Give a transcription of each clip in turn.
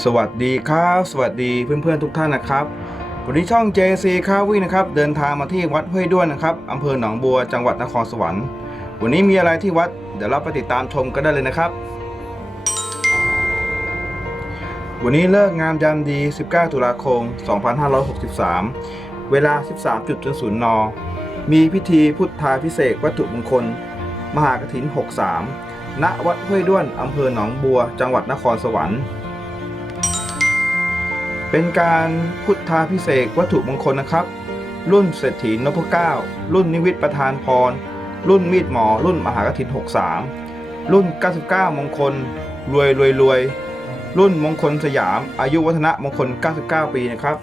สวัสดีครับ สวัสดีเพื่อนๆทุกท่านนะครับวันนี้ช่อง JC ข้าวิ่งนะครับ เดินทางมาที่วัดห้วยด้วนนะครับอำเภอหนองบัวจังหวัดนครสวรรค์วันนี้มีอะไรที่วัดเดี๋ยวเราไปติดตามชมกันได้เลยนะครับ วันนี้เลิกงามยามดี 19 ตุลาคม 2563 เวลา 13.00น มีพิธีพุทธาพิเศษวัตถุมงคล มหากฐิน 63ณวัดห้วยด้วนอำเภอหนองบัว จังหวัดนครสวรรค์ เป็นการพุทธาพิเศษวัตถุมงคลนะครับ รุ่นเศรษฐีนพเก้า รุ่นนิวิตประธานพร รุ่นมีดหมอ รุ่นมหากฐิน 63 รุ่น 99 มงคล รวยรวยรวย รุ่นมงคลสยาม อายุวัฒนะมงคล 99 ปีนะครับ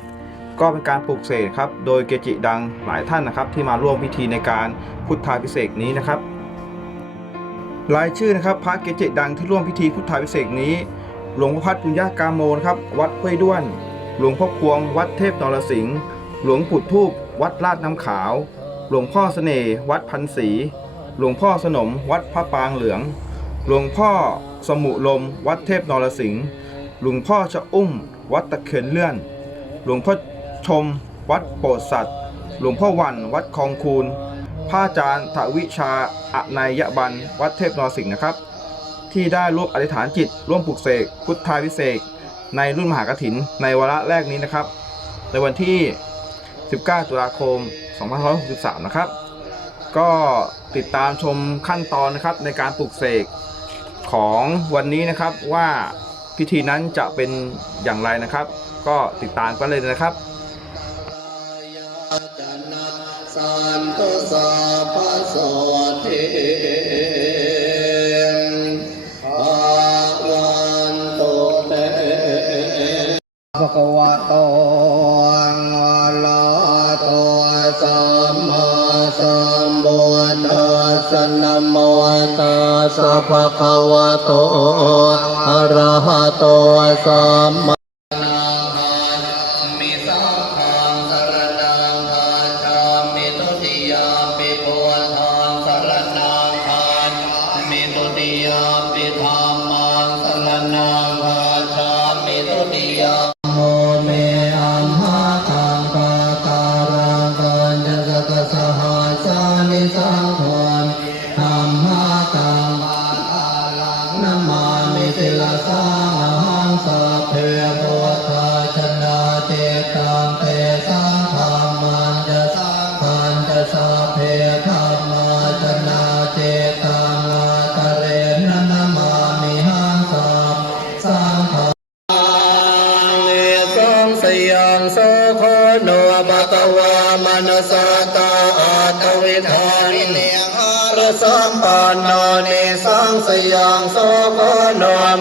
ก็เป็นการปลูกเสกครับ โดยเกจิดังหลายท่านนะครับ ที่มาร่วมพิธีในการพุทธาพิเศษนี้นะครับรายชื่อนะครับพระเกจิดังที่ร่วมพิธีพุทธาพิเศษนี้ หลวงพ่อพัดปุญญากาโมนะครับ วัดห้วยด้วน หลวงพ่อพวงวัดเทพนรสิงห์หลวงปู่ทูบวัดลาดน้ำขาว หลวงพ่อเสน่ห์วัดพันศรีหลวงพ่อสนมวัดพระปางเหลือง หลวงพ่อสมุลม วัดเทพนรสิงห์หลวงพ่อชะอุ้ม วัดตะเคียนเลื่อน หลวงพ่อชม วัดโปรดสัตว์ หลวงพ่อวัน วัดคลองคูนพระอาจารย์ทวิชาอนายบัน วัดเทพนรสิงห์นะครับ ที่ได้ร่วมอธิษฐานจิต ร่วมปลุกเสกพุทธาพิเศษ ในรุ่นมหากถิน ในวาระแรกนี้นะครับ ในวันที่ 19 ตุลาคม 2563 นะครับ ก็ติดตามชมขั้นตอนนะครับในการปลุกเสกของวันนี้นะครับว่าพิธีนั้นจะเป็นอย่างไรนะครับ ก็ติดตามกันเลยนะครับสันตุสัพพโสทิ ภะควะโตอะระหะโตสัมมาสัมพุทธัสสะนะโมตัสสะภะคะวะโตอะระหะโตสัมมามิตุติยาปิธังสรม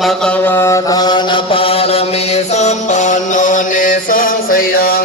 มะกวาทานปารมีสัมปันโนเนสังสยัง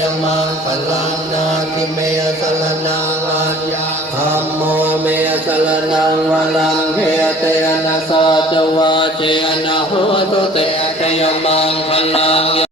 ยมังพลังนาทิเมยสลนางอัญญาธรรมโมเมยสลนังวลังเฮเตนะสัจวาเจนะโหตุเตเตยมังพลัง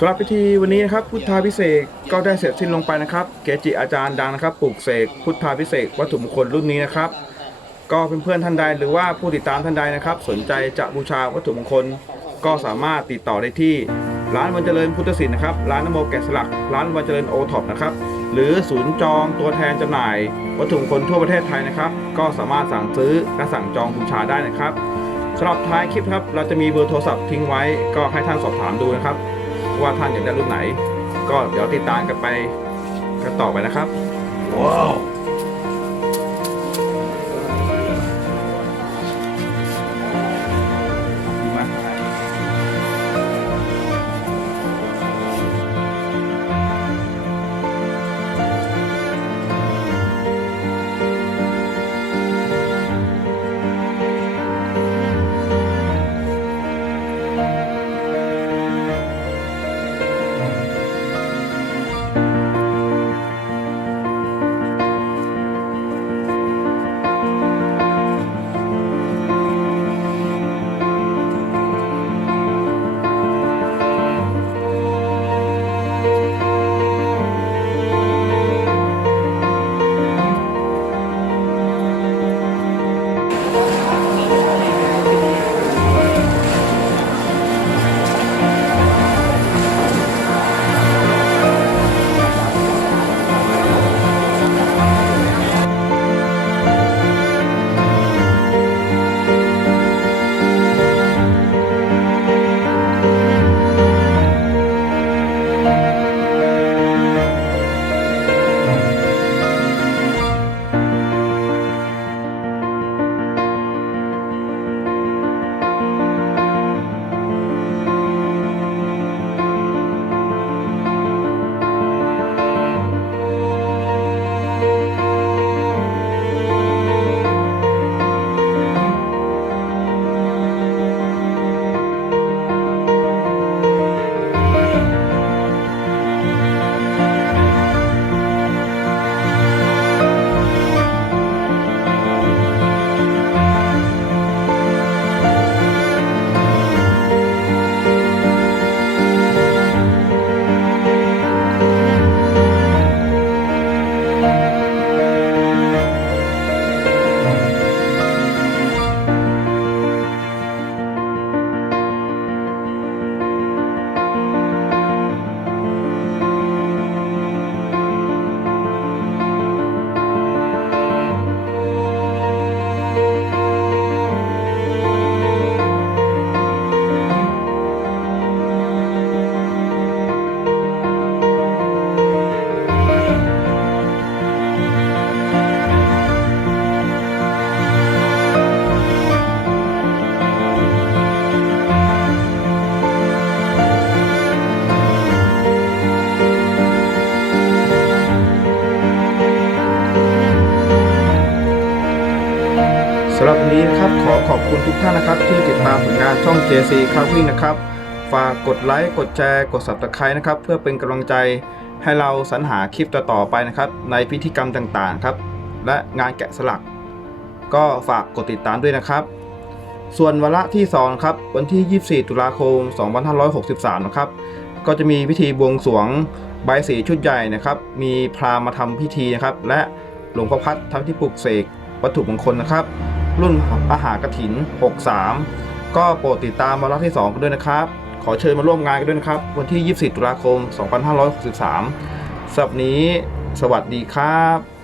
สำหรับพิธีวันนี้นะครับพุทธาพิเศษก็ได้เสร็จสิ้นลงไปนะครับ เกจิอาจารย์ดังนะครับปลูกเสกพุทธาพิเศษวัตถุมงคลรุ่นนี้นะครับ ก็เพื่อนๆท่านใดหรือว่าผู้ติดตามท่านใดนะครับ สนใจจะบูชาวัตถุมงคล ก็สามารถติดต่อได้ที่ ร้านวันเจริญพุทธศิลป์นะครับร้านนโมแกะสลัก ร้านวันเจริญโอท็อปนะครับหรือศูนย์จองตัวแทนจำหน่าย วัตถุมงคลทั่วประเทศไทยนะครับ ก็สามารถสั่งซื้อและสั่งจองบูชาได้นะครับสำหรับท้ายคลิปครับเราจะมีเบอร์โทรศัพท์ทิ้งไว้ ก็ให้ท่านสอบถามดูนะครับ ว่าท่านอยากได้รุ่นไหน ก็เดี๋ยวติดตามกันไปกันต่อไปนะครับว้าว สำหรับนี้ครับขอขอบคุณทุกท่านนะครับที่ติดตามผลงานช่อง JC c a r v i n g นะครับ ฝากกดไลค์กดแชร์กด subscribe นะครับ เพื่อเป็นกำลังใจให้เราสรรหาคลิปต่อๆไปนะครับ ในพิธีกรรมต่างๆครับ และงานแกะสลัก ก็ฝากกดติดตามด้วยนะครับ ส่วนวาระที่2ครับวันที่ 24 ตุลาคม 2563 นะครับ ก็จะมีพิธีบวงสรวงใบสีชุดใหญ่นะครับ มีพราหมณ์มาทำพิธีนะครับ และหลวงพ่อพัดทำพิธีปลุกเสกวัตถุมงคลนะครับ รุ่นมหากถิน 63 ก็โปรดติดตามวาระที่ 2 กันด้วยนะครับ ขอเชิญมาร่วมงานกันด้วยนะครับ วันที่ 24 ตุลาคม 2563สัปนี้ สวัสดีครับ